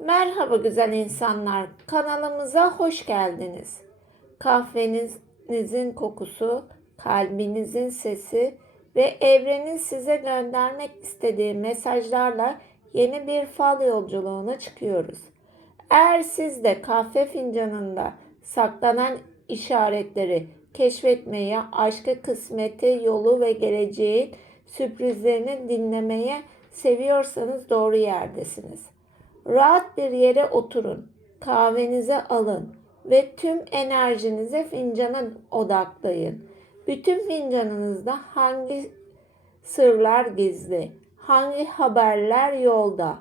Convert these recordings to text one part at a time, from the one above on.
Merhaba güzel insanlar, kanalımıza hoş geldiniz. Kahvenizin kokusu, kalbinizin sesi ve evrenin size göndermek istediği mesajlarla yeni bir fal yolculuğuna çıkıyoruz. Eğer siz de kahve fincanında saklanan işaretleri keşfetmeye, aşkı, kısmeti, yolu ve geleceğin sürprizlerini dinlemeye seviyorsanız doğru yerdesiniz. Rahat bir yere oturun, kahvenizi alın ve tüm enerjinizi fincana odaklayın. Bütün fincanınızda hangi sırlar gizli, hangi haberler yolda,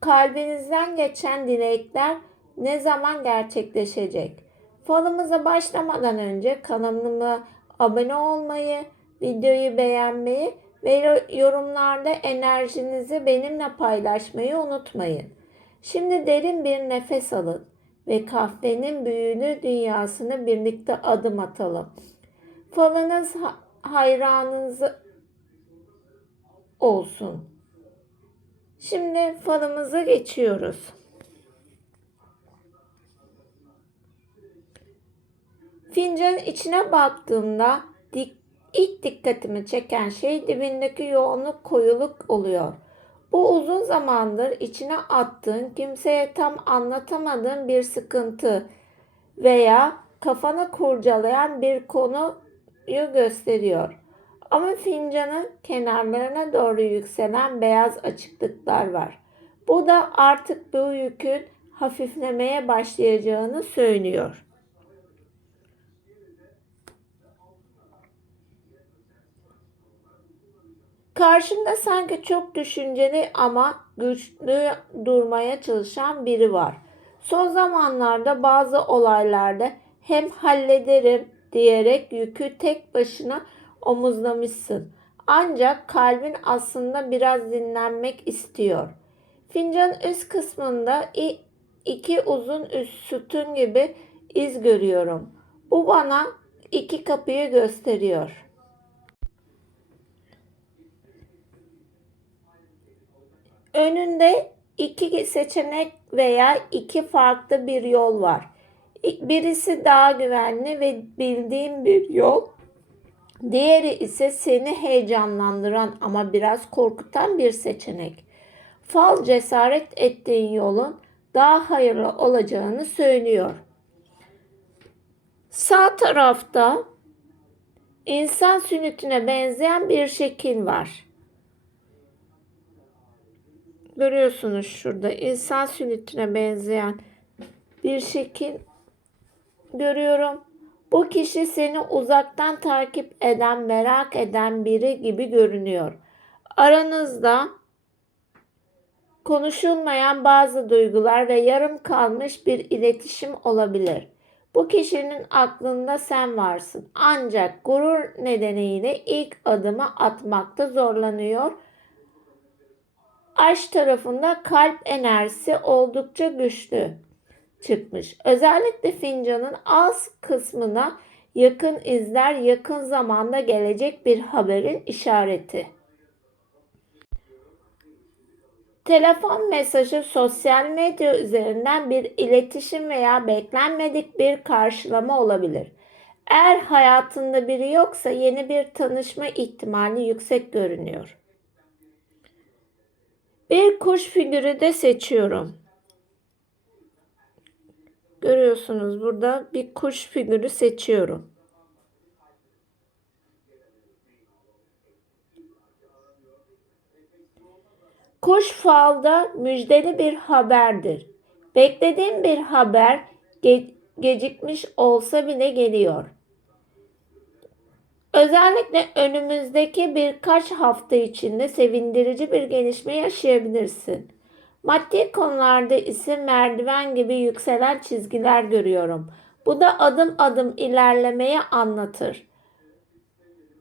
kalbinizden geçen dilekler ne zaman gerçekleşecek? Falımıza başlamadan önce kanalıma abone olmayı, videoyu beğenmeyi ve yorumlarda enerjinizi benimle paylaşmayı unutmayın. Şimdi derin bir nefes alın ve kahvenin büyülü dünyasını birlikte adım atalım. Falınız hayranınız olsun. Şimdi falımıza geçiyoruz. Fincanın içine baktığımda ilk dikkatimi çeken şey dibindeki yoğunluk, koyuluk oluyor. Bu uzun zamandır içine attığın, kimseye tam anlatamadığın bir sıkıntı veya kafanı kurcalayan bir konuyu gösteriyor. Ama fincanın kenarlarına doğru yükselen beyaz açıklıklar var. Bu da artık bu yükün hafiflemeye başlayacağını söylüyor. Karşında sanki çok düşünceli ama güçlü durmaya çalışan biri var. Son zamanlarda bazı olaylarda hem hallederim diyerek yükü tek başına omuzlamışsın. Ancak kalbin aslında biraz dinlenmek istiyor. Fincanın üst kısmında iki uzun sütun gibi iz görüyorum. Bu bana iki kapıyı gösteriyor. Önünde iki seçenek veya iki farklı bir yol var. Birisi daha güvenli ve bildiğin bir yol. Diğeri ise seni heyecanlandıran ama biraz korkutan bir seçenek. Fal cesaret ettiğin yolun daha hayırlı olacağını söylüyor. Sağ tarafta insan sünütüne benzeyen bir şekil var. Görüyorsunuz şurada insan sünütüne benzeyen bir şekil görüyorum. Bu kişi seni uzaktan takip eden, merak eden biri gibi görünüyor. Aranızda konuşulmayan bazı duygular ve yarım kalmış bir iletişim olabilir. Bu kişinin aklında sen varsın. Ancak gurur nedeniyle ilk adımı atmakta zorlanıyor. Aşk tarafında kalp enerjisi oldukça güçlü çıkmış. Özellikle fincanın alt kısmına yakın izler, yakın zamanda gelecek bir haberin işareti. Telefon mesajı, sosyal medya üzerinden bir iletişim veya beklenmedik bir karşılama olabilir. Eğer hayatında biri yoksa yeni bir tanışma ihtimali yüksek görünüyor. Bir kuş figürü de seçiyorum. Görüyorsunuz burada bir kuş figürü seçiyorum. Kuş falda müjdeli bir haberdir. Beklediğim bir haber gecikmiş olsa bile geliyor. Özellikle önümüzdeki birkaç hafta içinde sevindirici bir gelişme yaşayabilirsin. Maddi konularda ise merdiven gibi yükselen çizgiler görüyorum. Bu da adım adım ilerlemeyi anlatır.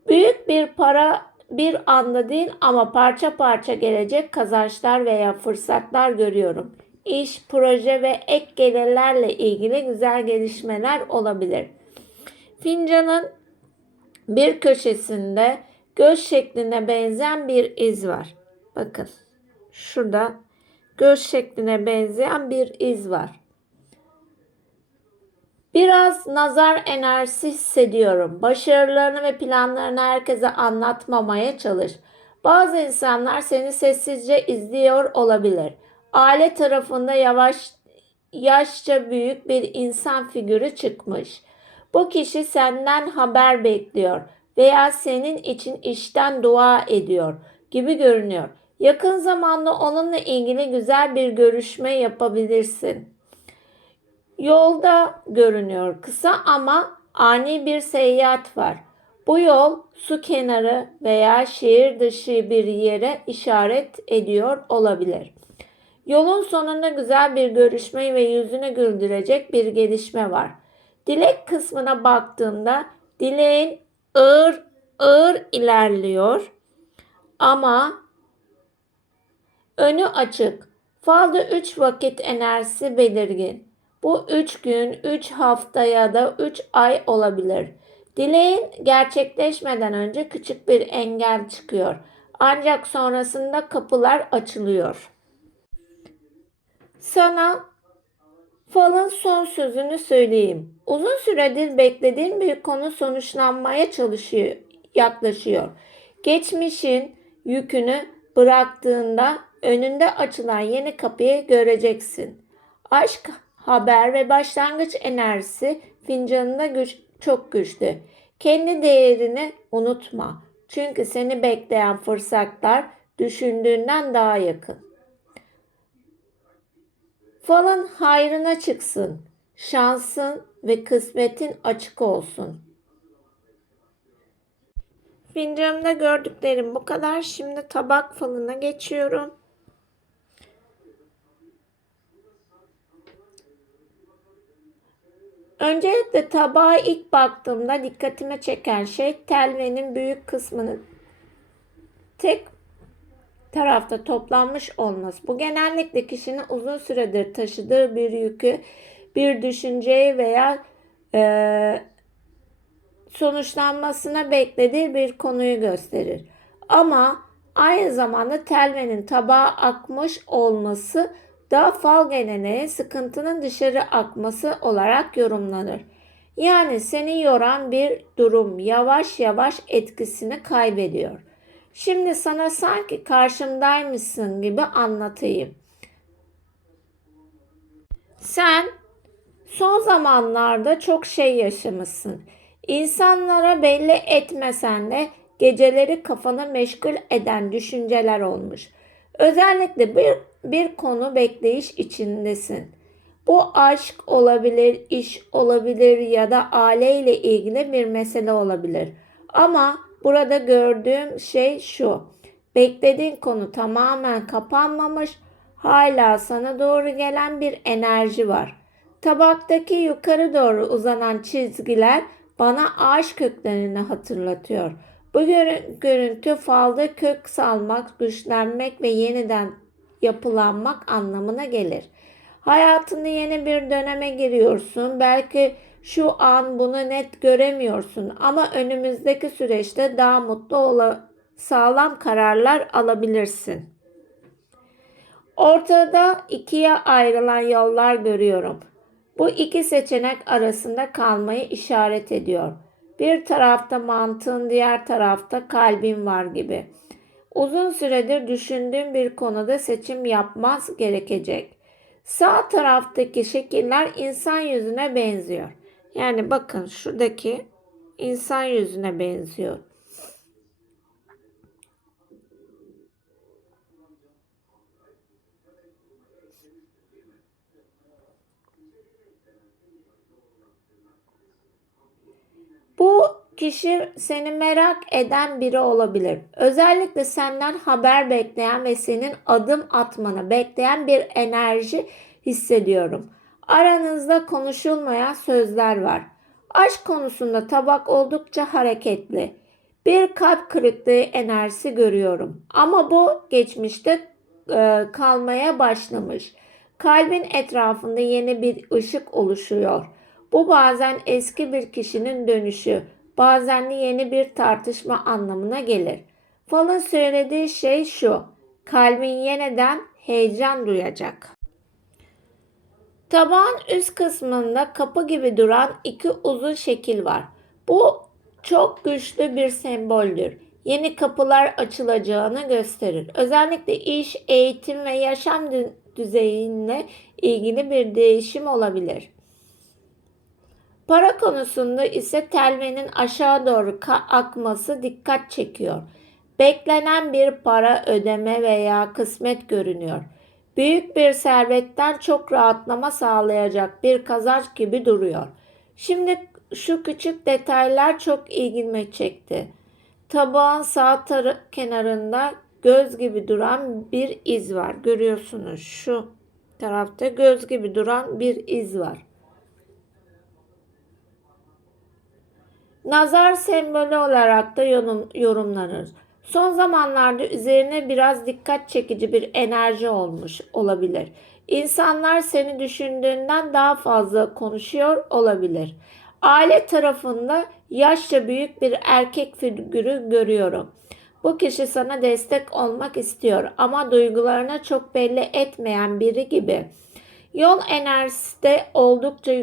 Büyük bir para bir anda değil ama parça parça gelecek kazançlar veya fırsatlar görüyorum. İş, proje ve ek gelirlerle ilgili güzel gelişmeler olabilir. Fincanın bir köşesinde göz şekline benzeyen bir iz var. Bakın şurada göz şekline benzeyen bir iz var. Biraz nazar enerjisi hissediyorum. Başarılarını ve planlarını herkese anlatmamaya çalış. Bazı insanlar seni sessizce izliyor olabilir. Aile tarafında yaşça büyük bir insan figürü çıkmış. Bu kişi senden haber bekliyor veya senin için içten dua ediyor gibi görünüyor. Yakın zamanda onunla ilgili güzel bir görüşme yapabilirsin. Yolda görünüyor kısa ama ani bir seyahat var. Bu yol su kenarı veya şehir dışı bir yere işaret ediyor olabilir. Yolun sonunda güzel bir görüşme ve yüzünü güldürecek bir gelişme var. Dilek kısmına baktığımda dileğin ağır ağır ilerliyor ama önü açık. Falda 3 vakit enerjisi belirgin. Bu 3 gün, 3 hafta ya da 3 ay olabilir. Dileğin gerçekleşmeden önce küçük bir engel çıkıyor. Ancak sonrasında kapılar açılıyor. Sana falın son sözünü söyleyeyim. Uzun süredir beklediğin bir konu sonuçlanmaya yaklaşıyor. Geçmişin yükünü bıraktığında önünde açılan yeni kapıyı göreceksin. Aşk, haber ve başlangıç enerjisi fincanında çok güçlü. Kendi değerini unutma. Çünkü seni bekleyen fırsatlar düşündüğünden daha yakın. Falın hayrına çıksın. Şansın ve kısmetin açık olsun. Fincanımda gördüklerim bu kadar. Şimdi tabak falına geçiyorum. Öncelikle tabağa ilk baktığımda dikkatime çeken şey telvenin büyük kısmının tek tarafta toplanmış olması. Bu genellikle kişinin uzun süredir taşıdığı bir yükü, bir düşünceyi veya sonuçlanmasına beklediği bir konuyu gösterir. Ama aynı zamanda telvenin tabağa akmış olması da fal geleneği sıkıntının dışarı akması olarak yorumlanır. Yani seni yoran bir durum yavaş yavaş etkisini kaybediyor. Şimdi sana sanki karşımdaymışsın gibi anlatayım. Sen son zamanlarda çok şey yaşamışsın. İnsanlara belli etmesen de geceleri kafanı meşgul eden düşünceler olmuş. Özellikle bir konu bekleyiş içindesin. Bu aşk olabilir, iş olabilir ya da aileyle ilgili bir mesele olabilir. Ama burada gördüğüm şey şu. Beklediğin konu tamamen kapanmamış, hala sana doğru gelen bir enerji var. Tabaktaki yukarı doğru uzanan çizgiler bana ağaç köklerini hatırlatıyor. Bu görüntü falda kök salmak, güçlenmek ve yeniden yapılanmak anlamına gelir. Hayatında yeni bir döneme giriyorsun. Belki şu an bunu net göremiyorsun ama önümüzdeki süreçte daha sağlam kararlar alabilirsin. Ortada ikiye ayrılan yollar görüyorum. Bu iki seçenek arasında kalmayı işaret ediyor. Bir tarafta mantığın, diğer tarafta kalbin var gibi. Uzun süredir düşündüğüm bir konuda seçim yapmaz gerekecek. Sağ taraftaki şekiller insan yüzüne benziyor. Yani bakın şuradaki insan yüzüne benziyor. Bu kişi seni merak eden biri olabilir. Özellikle senden haber bekleyen ve senin adım atmanı bekleyen bir enerji hissediyorum. Aranızda konuşulmayan sözler var. Aşk konusunda tabak oldukça hareketli. Bir kalp kırıklığı enerjisi görüyorum. Ama bu geçmişte kalmaya başlamış. Kalbin etrafında yeni bir ışık oluşuyor. Bu bazen eski bir kişinin dönüşü, bazen de yeni bir tartışma anlamına gelir. Fal'ın söylediği şey şu: kalbin yeniden heyecan duyacak. Tabağın üst kısmında kapı gibi duran iki uzun şekil var. Bu çok güçlü bir semboldür. Yeni kapılar açılacağını gösterir. Özellikle iş, eğitim ve yaşam düzeyinle ilgili bir değişim olabilir. Para konusunda ise telvenin aşağı doğru akması dikkat çekiyor. Beklenen bir para ödeme veya kısmet görünüyor. Büyük bir servetten çok rahatlama sağlayacak bir kazanç gibi duruyor. Şimdi şu küçük detaylar çok ilgimi çekti. Tabağın sağ kenarında göz gibi duran bir iz var. Görüyorsunuz şu tarafta göz gibi duran bir iz var. Nazar sembolü olarak da yorumlanır. Son zamanlarda üzerine biraz dikkat çekici bir enerji olmuş olabilir. İnsanlar seni düşündüğünden daha fazla konuşuyor olabilir. Aile tarafında yaşça büyük bir erkek figürü görüyorum. Bu kişi sana destek olmak istiyor ama duygularını çok belli etmeyen biri gibi. Yol enerjisi de oldukça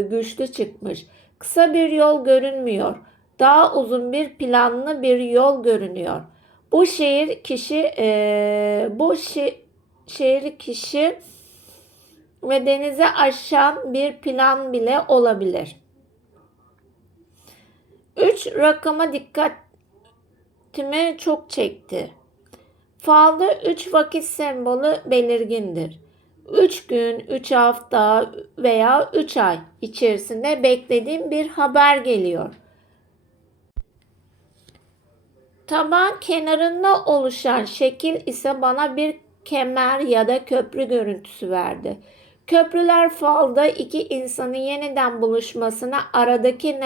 güçlü çıkmış. Kısa bir yol görünmüyor. Daha uzun bir planlı bir yol görünüyor. Bu şehir kişi ve denize aşan bir plan bile olabilir. 3 rakamı dikkatimi çok çekti. Falda 3 vakit sembolü belirgindir. 3 gün, 3 hafta veya 3 ay içerisinde beklediğim bir haber geliyor. Tabağın kenarında oluşan şekil ise bana bir kemer ya da köprü görüntüsü verdi. Köprüler falda iki insanın yeniden buluşmasına, aradaki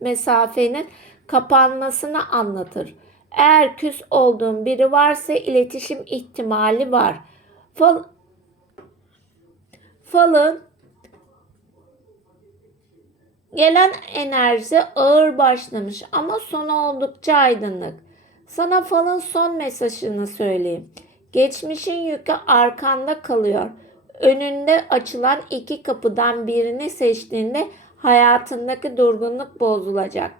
mesafenin kapanmasını anlatır. Eğer küs olduğun biri varsa iletişim ihtimali var. Falın gelen enerji ağır başlamış ama sonu oldukça aydınlık. Sana falın son mesajını söyleyeyim. Geçmişin yükü arkanda kalıyor. Önünde açılan iki kapıdan birini seçtiğinde hayatındaki durgunluk bozulacak.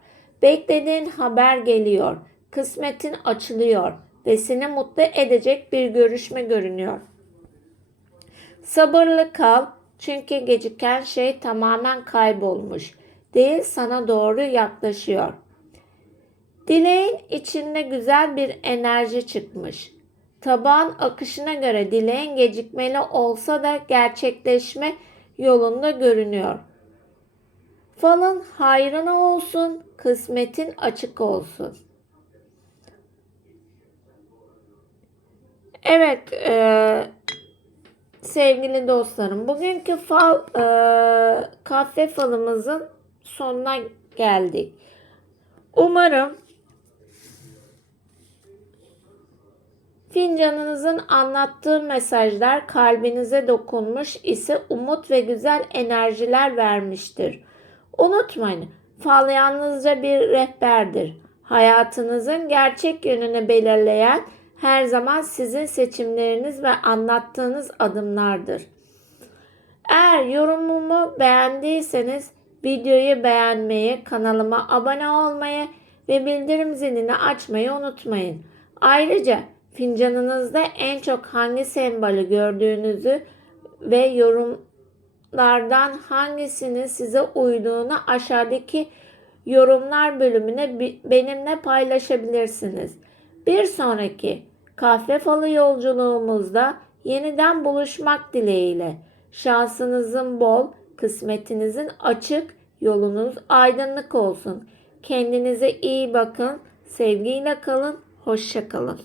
Beklediğin haber geliyor. Kısmetin açılıyor ve seni mutlu edecek bir görüşme görünüyor. Sabırlı kal çünkü geciken şey tamamen kaybolmuş. Değil sana doğru yaklaşıyor. Dileğin içinde güzel bir enerji çıkmış. Tabağın akışına göre dileğin gecikmeli olsa da gerçekleşme yolunda görünüyor. Falın hayrına olsun, kısmetin açık olsun. Evet, sevgili dostlarım, bugünkü kahve falımızın sonuna geldik. Umarım fincanınızın anlattığı mesajlar kalbinize dokunmuş ise umut ve güzel enerjiler vermiştir. Unutmayın, fal yalnızca bir rehberdir. Hayatınızın gerçek yönünü belirleyen her zaman sizin seçimleriniz ve anlattığınız adımlardır. Eğer yorumumu beğendiyseniz videoyu beğenmeyi, kanalıma abone olmayı ve bildirim zilini açmayı unutmayın. Ayrıca fincanınızda en çok hangi sembolü gördüğünüzü ve yorumlardan hangisinin size uyduğunu aşağıdaki yorumlar bölümüne benimle paylaşabilirsiniz. Bir sonraki kahve falı yolculuğumuzda yeniden buluşmak dileğiyle. Şansınızın bol, kısmetinizin açık, yolunuz aydınlık olsun. Kendinize iyi bakın, sevgiyle kalın, hoşça kalın.